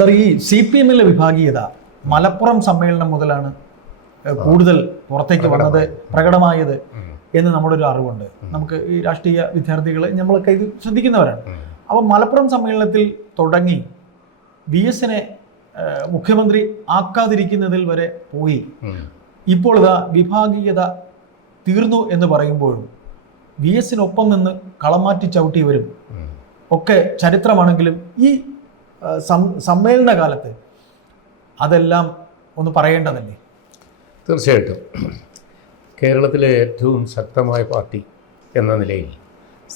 Sir, ഈ CPM-ലെ വിഭാഗീയത മലപ്പുറം സമ്മേളനം മുതലാണ് കൂടുതൽ പുറത്തേക്ക് വന്നത്, പ്രകടമായത് എന്ന് നമ്മുടെ ഒരു അറിവുണ്ട്. നമുക്ക് ഈ രാഷ്ട്രീയ വിദ്യാർത്ഥികൾ നമ്മളൊക്കെ ഇത് ശ്രദ്ധിക്കുന്നവരാണ്. അപ്പോൾ മലപ്പുറം സമ്മേളനത്തിൽ തുടങ്ങി VS-നെ മുഖ്യമന്ത്രി ആക്കാതിരിക്കുന്നതിൽ വരെ പോയി. ഇപ്പോൾ ഇതാ വിഭാഗീയത തീർന്നു എന്ന് പറയുമ്പോഴും VS-നൊപ്പം നിന്ന് കളമാറ്റി ചവിട്ടിയവരും ഒക്കെ ചരിത്രമാണെങ്കിലും ഈ സമ്മേളന കാലത്ത് അതെല്ലാം ഒന്ന് പറയേണ്ടതല്ലേ? തീർച്ചയായിട്ടും കേരളത്തിലെ ഏറ്റവും ശക്തമായ പാർട്ടി എന്ന നിലയിൽ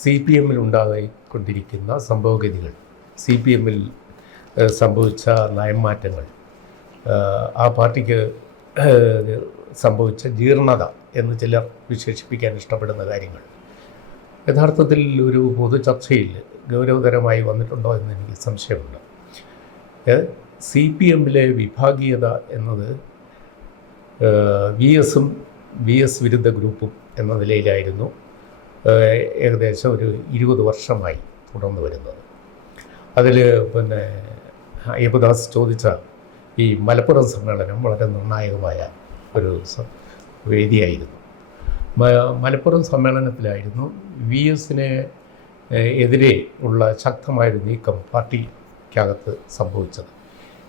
CPM-ൽ ഉണ്ടായിക്കൊണ്ടിരിക്കുന്ന സംഭവഗതികൾ, CPM-ൽ സംഭവിച്ച നയംമാറ്റങ്ങൾ, ആ പാർട്ടിക്ക് സംഭവിച്ച ജീർണത എന്ന് ചിലർ വിശേഷിപ്പിക്കാൻ ഇഷ്ടപ്പെടുന്ന കാര്യങ്ങൾ യഥാർത്ഥത്തിൽ ഒരു പൊതു ചർച്ചയിൽ ഗൗരവതരമായി വന്നിട്ടുണ്ടോ എന്ന് എനിക്ക് സംശയമുണ്ട്. CPM-ലെ വിഭാഗീയത എന്നത് VS-ഉം VS വിരുദ്ധ ഗ്രൂപ്പും എന്ന നിലയിലായിരുന്നു ഏകദേശം ഒരു 20 വർഷമായി തുടർന്നു വരുന്നത്. അതിൽ അയ്യപ്പദാസ് ചോദിച്ച ഈ മലപ്പുറം സമ്മേളനം വളരെ നിർണായകമായ ഒരു വേദിയായിരുന്നു. മലപ്പുറം സമ്മേളനത്തിലായിരുന്നു VS-നെ എതിരെ ഉള്ള ശക്തമായൊരു നീക്കം പാർട്ടിക്കകത്ത് സംഭവിച്ചത്.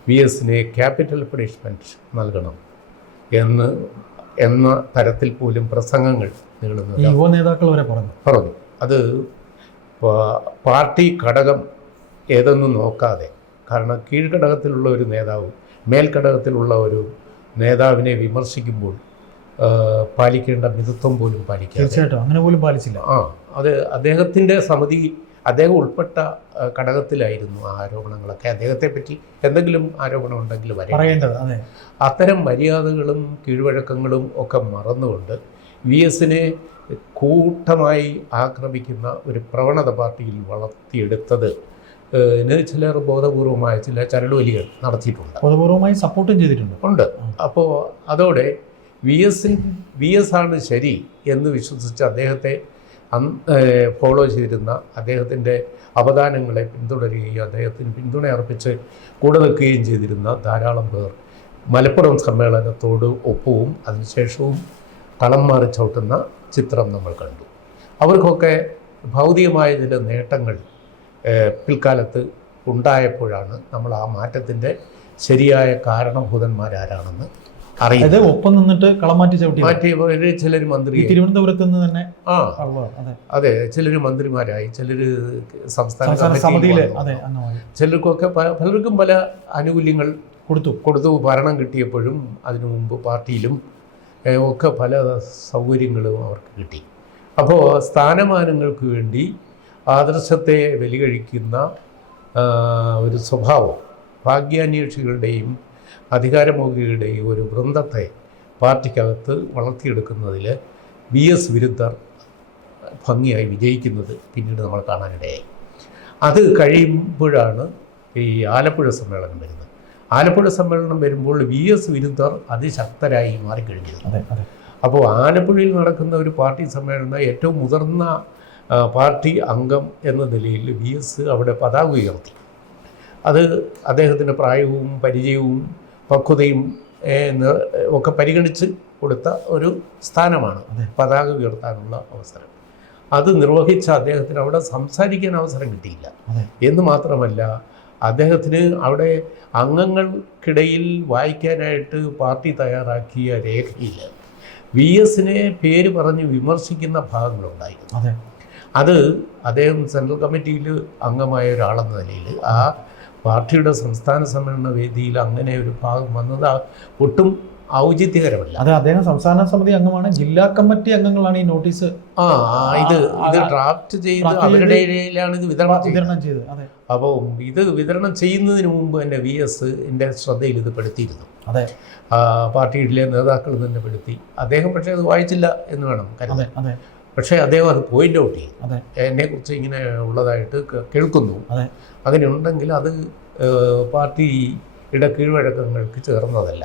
VS-നെ ക്യാപിറ്റൽ പണിഷ്മെൻറ്റ് നൽകണം എന്ന തരത്തിൽ പോലും പ്രസംഗങ്ങൾ നീളുന്ന നേതാക്കൾ വരെ പറഞ്ഞു. അത് പാർട്ടി ഘടകം ഏതെന്നും നോക്കാതെ, കാരണം കീഴ്ഘടകത്തിലുള്ള ഒരു നേതാവ് മേൽഘടകത്തിലുള്ള ഒരു നേതാവിനെ വിമർശിക്കുമ്പോൾ പാലിക്കേണ്ട മിതത്വം പോലും പാലിക്കുക. തീർച്ചയായിട്ടും അങ്ങനെ പോലും പാലിച്ചില്ല. അത് അദ്ദേഹത്തിൻ്റെ സമിതി, അദ്ദേഹം ഉൾപ്പെട്ട ഘടകത്തിലായിരുന്നു ആ ആരോപണങ്ങളൊക്കെ. അദ്ദേഹത്തെ പറ്റി എന്തെങ്കിലും ആരോപണം ഉണ്ടെങ്കിൽ പറയേണ്ടത്. അത്തരം മര്യാദകളും കീഴ്വഴക്കങ്ങളും ഒക്കെ മറന്നുകൊണ്ട് VS-നെ കൂട്ടമായി ആക്രമിക്കുന്ന ഒരു പ്രവണത പാർട്ടിയിൽ വളർത്തിയെടുത്തത് ചിലർ ബോധപൂർവമായ ചില ചരടുവലികൾ നടത്തിയിട്ടുണ്ട്, ബോധപൂർവമായി സപ്പോർട്ടും ചെയ്തിട്ടുണ്ട്. അപ്പോൾ അതോടെ VS ആണ് ശരി എന്ന് വിശ്വസിച്ച് അദ്ദേഹത്തെ ഫോളോ ചെയ്തിരുന്ന, അദ്ദേഹത്തിൻ്റെ അവദാനങ്ങളെ പിന്തുടരുകയും അദ്ദേഹത്തിന് പിന്തുണ അർപ്പിച്ച് കൂടെ നിൽക്കുകയും ചെയ്തിരുന്ന ധാരാളം പേർ മലപ്പുറം സമ്മേളനത്തോട് ഒപ്പവും അതിനുശേഷവും കളം മാറി ചവിട്ടുന്ന ചിത്രം നമ്മൾ കണ്ടു. അവർക്കൊക്കെ ഭൗതികമായ ചില നേട്ടങ്ങൾ പിൽക്കാലത്ത് ഉണ്ടായപ്പോഴാണ് നമ്മൾ ആ മാറ്റത്തിൻ്റെ ശരിയായ കാരണഭൂതന്മാരാരാണെന്ന് അറിയുന്നത്. ഒപ്പം നിന്നിട്ട് കളമാറ്റി മാറ്റിയവര് ചിലർ മന്ത്രി, തിരുവനന്തപുരത്ത് നിന്ന് തന്നെ അതെ, ചിലർ മന്ത്രിമാരായി, ചിലർ സംസ്ഥാന ചിലർക്കൊക്കെ പലർക്കും പല ആനുകൂല്യങ്ങൾ കൊടുത്തു. ഭരണം കിട്ടിയപ്പോഴും അതിനു മുമ്പ് പാർട്ടിയിലും ഒക്കെ പല സൗകര്യങ്ങളും അവർക്ക് കിട്ടി. അപ്പോൾ സ്ഥാനമാനങ്ങൾക്ക് വേണ്ടി ആദർശത്തെ ബലികഴിക്കുന്ന ഒരു സ്വഭാവം ഭാഗ്യാന്വേഷികളുടെയും അധികാരമോഹികളുടെയും ഒരു വൃന്ദത്തെ പാർട്ടിക്കകത്ത് വളർത്തിയെടുക്കുന്നതിൽ VS വിരുദ്ധർ ഭംഗിയായി വിജയിക്കുന്നത് പിന്നീട് നമ്മൾ കാണാനിടയായി. അത് കഴിയുമ്പോഴാണ് ഈ ആലപ്പുഴ സമ്മേളനം വരുന്നത്. ആലപ്പുഴ സമ്മേളനം വരുമ്പോൾ VS വിരുദ്ധർ അതിശക്തരായി മാറിക്കഴിഞ്ഞിരുന്നു. അപ്പോൾ ആലപ്പുഴയിൽ നടക്കുന്ന ഒരു പാർട്ടി സമ്മേളനം ഏറ്റവും മുതിർന്ന പാർട്ടി അംഗം എന്ന നിലയിൽ VS അവിടെ പതാക ഉയർത്തി. അത് അദ്ദേഹത്തിൻ്റെ പ്രായവും പരിചയവും പക്വതയും ഒക്കെ പരിഗണിച്ച് കൊടുത്ത ഒരു സ്ഥാനമാണ് പതാക ഉയർത്താനുള്ള അവസരം. അത് നിർവഹിച്ച അദ്ദേഹത്തിന് അവിടെ സംസാരിക്കാൻ അവസരം കിട്ടിയില്ല എന്ന് മാത്രമല്ല, അദ്ദേഹത്തിന് അവിടെ അംഗങ്ങൾക്കിടയിൽ വായിക്കാനായിട്ട് പാർട്ടി തയ്യാറാക്കിയ രേഖയിൽ VS-നെ പേര് പറഞ്ഞ് വിമർശിക്കുന്ന ഭാഗങ്ങളുണ്ടായിരുന്നു. അത് അദ്ദേഹം സെൻട്രൽ കമ്മിറ്റിയിൽ അംഗമായ ഒരാളെന്ന നിലയിൽ ആ പാർട്ടിയുടെ സംസ്ഥാന സമ്മേളന വേദിയിൽ അങ്ങനെ ഒരു ഭാഗം വന്നത് ഒട്ടും ഔചിത്യകരമല്ല. അത് അദ്ദേഹം സംസ്ഥാന സമിതി അംഗമാണ്, ജില്ലാ കമ്മിറ്റി അംഗങ്ങളാണ് ഈ നോട്ടീസ് ഇത് ഡ്രാഫ്റ്റ് ചെയ്ത് അവരുടെ ഇടയിലാണ് ഇത് വിതരണം ചെയ്തത്. അപ്പോൾ ഇത് വിതരണം ചെയ്യുന്നതിന് മുമ്പ് തന്നെ VS-ന്റെ ശ്രദ്ധയിൽ ഇത് പെടുത്തിയിരുന്നു. പാർട്ടിയിലെ നേതാക്കൾ തന്നെ പെടുത്തി. അദ്ദേഹം പക്ഷേ അത് വായിച്ചില്ല എന്ന് വേണം കരുതാൻ. പക്ഷേ അദ്ദേഹം അത് പോയിന്റ് ഔട്ട് ചെയ്യും. എന്നെക്കുറിച്ച് ഇങ്ങനെ ഉള്ളതായിട്ട് കേൾക്കുന്നു, അങ്ങനെ ഉണ്ടെങ്കിൽ അത് പാർട്ടിയുടെ കീഴ്വഴക്കങ്ങൾക്ക് ചേർന്നതല്ല,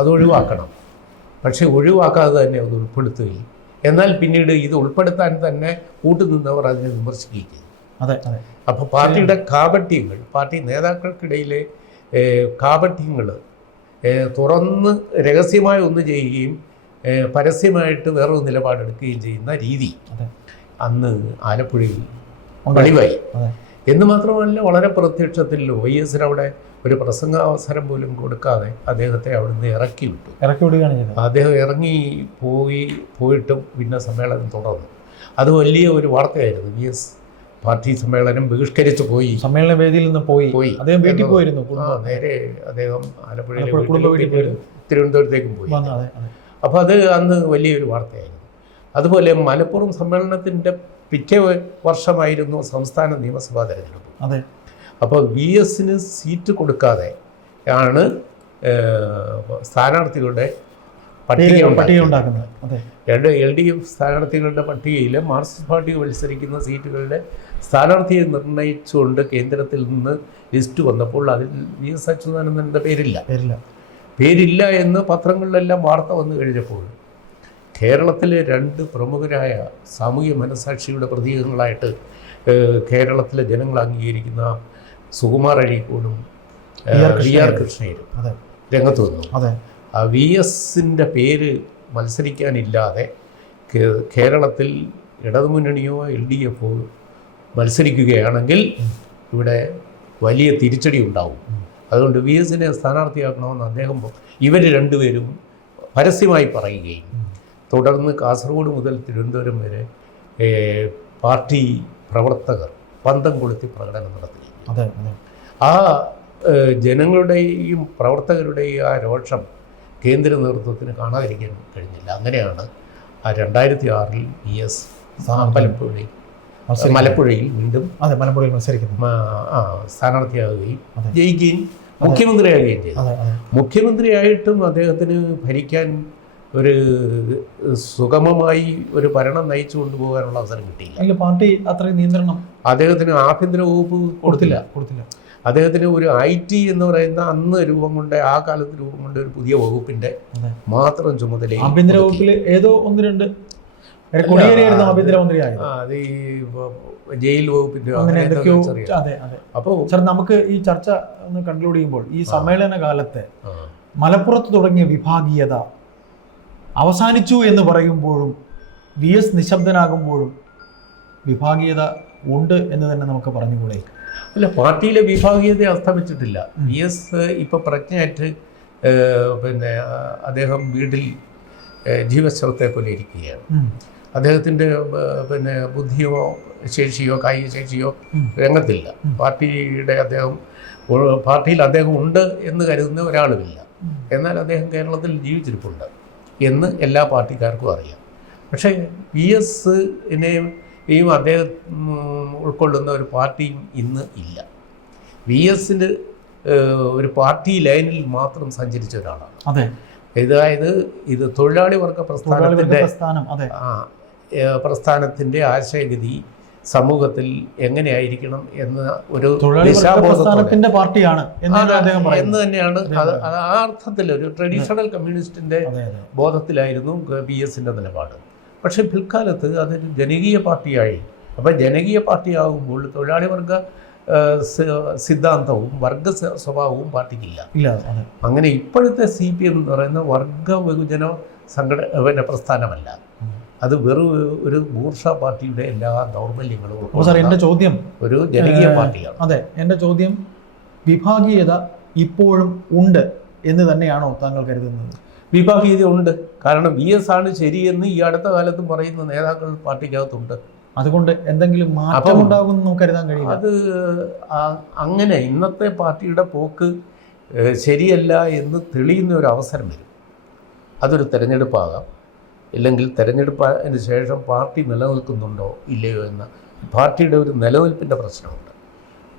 അത് ഒഴിവാക്കണം. പക്ഷേ ഒഴിവാക്കാതെ തന്നെ അത് ഉൾപ്പെടുത്തുകയും എന്നാൽ പിന്നീട് ഇത് ഉൾപ്പെടുത്താൻ തന്നെ കൂട്ടുനിന്നവർ അതിനെ വിമർശിക്കുകയും ചെയ്തു. അപ്പോൾ പാർട്ടിയുടെ കാപട്യങ്ങൾ, പാർട്ടി നേതാക്കൾക്കിടയിലെ കാപട്യങ്ങൾ തുറന്ന് രഹസ്യമായി ഒന്ന് ചെയ്യുകയും പരസ്യമായിട്ട് വേറൊരു നിലപാടെടുക്കുകയും ചെയ്യുന്ന രീതി അന്ന് ആലപ്പുഴയിൽ വെളിവായി. എന്ന് മാത്രമല്ല, വളരെ പ്രത്യക്ഷത്തിൽ YS അവിടെ ഒരു പ്രസംഗാവസരം പോലും കൊടുക്കാതെ അദ്ദേഹത്തെ അവിടുന്ന് ഇറക്കി വിടുകയാണ്. അദ്ദേഹം ഇറങ്ങി പോയിട്ടും പിന്നെ സമ്മേളനം തുടർന്നു. അത് വലിയ ഒരു വാർത്തയായിരുന്നു. VS പാർട്ടി സമ്മേളനം ബഹിഷ്കരിച്ചു പോയി, സമ്മേളന വേദിയിൽ നിന്ന് പോയി അദ്ദേഹം വീട്ടിൽ പോയിരുന്നു. നേരെ അദ്ദേഹം ആലപ്പുഴയിലെ തിരുവനന്തപുരത്തേക്കും പോയി. അപ്പോൾ അത് അന്ന് വലിയൊരു വാർത്തയായിരുന്നു. അതുപോലെ മലപ്പുറം സമ്മേളനത്തിൻ്റെ പിറ്റേ വർഷമായിരുന്നു സംസ്ഥാന നിയമസഭാ തെരഞ്ഞെടുപ്പ്. അപ്പോൾ VSന് സീറ്റ് കൊടുക്കാതെ ആണ് സ്ഥാനാർത്ഥികളുടെ പട്ടിക ഉണ്ടാക്കുന്നത്. LDF സ്ഥാനാർത്ഥികളുടെ പട്ടികയിൽ മാർക്സിസ്റ്റ് പാർട്ടി മത്സരിക്കുന്ന സീറ്റുകളുടെ സ്ഥാനാർത്ഥിയെ നിർണയിച്ചുകൊണ്ട് കേന്ദ്രത്തിൽ നിന്ന് ലിസ്റ്റ് വന്നപ്പോൾ അതിൽ VS അച്യുതാനന്ദൻ്റെ പേരില്ല എന്ന് പത്രങ്ങളിലെല്ലാം വാർത്ത വന്നു കഴിഞ്ഞപ്പോൾ കേരളത്തിലെ രണ്ട് പ്രമുഖരായ സാമൂഹ്യ മനസാക്ഷിയുടെ പ്രതീകങ്ങളായിട്ട് കേരളത്തിലെ ജനങ്ങൾ അംഗീകരിക്കുന്ന സുകുമാർ അഴീക്കോടും VR കൃഷ്ണയ്യരും രംഗത്ത് വന്നു. VSൻ്റെ പേര് മത്സരിക്കാനില്ലാതെ കേരളത്തിൽ ഇടതുമുന്നണിയോ LDF മത്സരിക്കുകയാണെങ്കിൽ ഇവിടെ വലിയ തിരിച്ചടി ഉണ്ടാവും. അതുകൊണ്ട് VSനെ സ്ഥാനാർത്ഥിയാക്കണമെന്ന് അദ്ദേഹം ഇവർ രണ്ടുപേരും പരസ്യമായി പറയുകയും തുടർന്ന് കാസർഗോഡ് മുതൽ തിരുവനന്തപുരം വരെ പാർട്ടി പ്രവർത്തകർ പന്തം കൊളുത്തി പ്രകടനം നടത്തുകയും ആ ജനങ്ങളുടെയും പ്രവർത്തകരുടെയും ആ രോഷം കേന്ദ്ര നേതൃത്വത്തിന് കാണാതിരിക്കാൻ കഴിഞ്ഞില്ല. അങ്ങനെയാണ് 2006 VS മലപ്പുഴയിൽ വീണ്ടും മലപ്പുഴയിൽ മത്സരിക്കുന്നു, സ്ഥാനാർത്ഥിയാകുകയും ജയിക്കുകയും മുഖ്യമന്ത്രിയാകുകയും ചെയ്തു. മുഖ്യമന്ത്രിയായിട്ടും അദ്ദേഹത്തിന് ഭരിക്കാൻ ഒരു സുഗമമായി ഒരു ഭരണം നയിച്ചു കൊണ്ടുപോകാനുള്ള അവസരം കിട്ടിയില്ല. പാർട്ടി അത്രയും നിയന്ത്രണം അദ്ദേഹത്തിന് ആഭ്യന്തര വകുപ്പ് കൊടുത്തില്ല. അദ്ദേഹത്തിന് ഒരു IT എന്ന് പറയുന്ന അന്ന് രൂപം കൊണ്ട് ആ കാലത്ത് രൂപം കൊണ്ട് ഒരു പുതിയ വകുപ്പിന്റെ മാത്രം ചുമതല ആഭ്യന്തര വകുപ്പിൽ ഏതോ ഒന്ന് രണ്ട് അത് ഈ ജയിൽ വകുപ്പിന്റെ. അപ്പോൾ നമുക്ക് ഈ ചർച്ച ഒന്ന് കൺക്ലൂഡ് ചെയ്യുമ്പോൾ ഈ സമ്മേളന കാലത്തെ മലപ്പുറത്ത് തുടങ്ങിയ വിഭാഗീയത അവസാനിച്ചു എന്ന് പറയുമ്പോഴും VS നിശബ്ദനാകുമ്പോഴും വിഭാഗീയത ഉണ്ട് എന്ന് തന്നെ നമുക്ക് പറഞ്ഞുകൂടെ? അല്ല, പാർട്ടിയിലെ വിഭാഗീയത അസ്തമിച്ചിട്ടില്ല. VS ഇപ്പോൾ പ്രജ്ഞയായിട്ട് പിന്നെ അദ്ദേഹം വീട്ടിൽ ജീവശ്രവത്തെ പോലെ ഇരിക്കുകയാണ്. അദ്ദേഹത്തിൻ്റെ പിന്നെ ബുദ്ധിയോ ശേഷിയോ കായിക ശേഷിയോ രംഗത്തില്ല. പാർട്ടിയിൽ അദ്ദേഹം ഉണ്ട് എന്ന് കരുതുന്ന ഒരാളുമില്ല. എന്നാൽ അദ്ദേഹം കേരളത്തിൽ ജീവിച്ചിരിപ്പുണ്ട് എന്ന് എല്ലാ പാർട്ടിക്കാർക്കും അറിയാം. പക്ഷേ VSനെയും അദ്ദേഹം ഉൾക്കൊള്ളുന്ന ഒരു പാർട്ടിയും ഇന്ന് ഇല്ല. VSന് ഒരു പാർട്ടി ലൈനിൽ മാത്രം സഞ്ചരിച്ച ഒരാളാണ്. അതായത് ഇത് തൊഴിലാളി വർഗ പ്രസ്ഥാനത്തിൻ്റെ ആശയഗതി സമൂഹത്തിൽ എങ്ങനെയായിരിക്കണം എന്ന ഒരു ദിശാബോധത്തിന്റെ പാർട്ടിയാണ് എന്ന് തന്നെയാണ്. ആ അർത്ഥത്തിൽ ഒരു ട്രഡീഷണൽ കമ്മ്യൂണിസ്റ്റിന്റെ ബോധത്തിലായിരുന്നു VSന്റെ നിലപാട്. പക്ഷെ പിൽക്കാലത്ത് അതൊരു ജനകീയ പാർട്ടിയായി. അപ്പം ജനകീയ പാർട്ടിയാകുമ്പോൾ തൊഴിലാളി വർഗ സിദ്ധാന്തവും വർഗ സ്വഭാവവും പാർട്ടിക്കില്ല. അങ്ങനെ ഇപ്പോഴത്തെ CPM എന്ന് പറയുന്ന വർഗ ബഹുജന പ്രസ്ഥാനമല്ല. അത് വെറും ഒരു ബൂർഷ പാർട്ടിയുടെ എല്ലാ ദൗർബല്യങ്ങളും എൻ്റെ ചോദ്യം ഒരു ജനകീയ പാർട്ടിയാണ്. അതെ, എൻ്റെ ചോദ്യം വിഭാഗീയത ഇപ്പോഴും ഉണ്ട് എന്ന് തന്നെയാണോ താങ്കൾ കരുതുന്നത്? വിഭാഗീയത ഉണ്ട്. കാരണം VS ആണ് ശരിയെന്ന് ഈ അടുത്ത കാലത്തും പറയുന്ന നേതാക്കൾ പാർട്ടിക്കകത്തുണ്ട്. അതുകൊണ്ട് എന്തെങ്കിലും മാറ്റം ഉണ്ടാകുമെന്ന് നമുക്ക് കരുതാൻ കഴിയും. അത് അങ്ങനെ ഇന്നത്തെ പാർട്ടിയുടെ പോക്ക് ശരിയല്ല എന്ന് തെളിയുന്ന ഒരു അവസരം വരും. അതൊരു തെരഞ്ഞെടുപ്പാകാം, ഇല്ലെങ്കിൽ തെരഞ്ഞെടുപ്പിന് ശേഷം പാർട്ടി നിലനിൽക്കുന്നുണ്ടോ ഇല്ലയോ എന്ന പാർട്ടിയുടെ ഒരു നിലനിൽപ്പിൻ്റെ പ്രശ്നമുണ്ട്.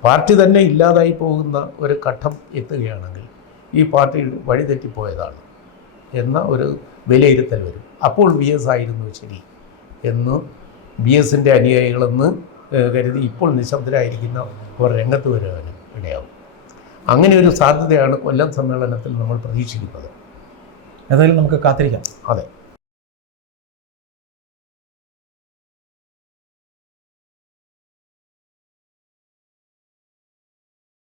പാർട്ടി തന്നെ ഇല്ലാതായി പോകുന്ന ഒരു ഘട്ടം എത്തുകയാണെങ്കിൽ ഈ പാർട്ടി വഴിതെറ്റിപ്പോയതാണ് എന്ന ഒരു വിലയിരുത്തൽ വരും. അപ്പോൾ VS ആയിരുന്നു ശരി എന്ന് VSൻ്റെ അനുയായികളെന്ന് കരുതി ഇപ്പോൾ നിശബ്ദരായിരിക്കുന്ന അവർ രംഗത്ത് വരുവാനും ഇടയാവും. അങ്ങനെ ഒരു സാധ്യതയാണ് കൊല്ലം സമ്മേളനത്തിൽ നമ്മൾ പ്രതീക്ഷിക്കുന്നത്. ഏതായാലും നമുക്ക് കാത്തിരിക്കാം. അതെ.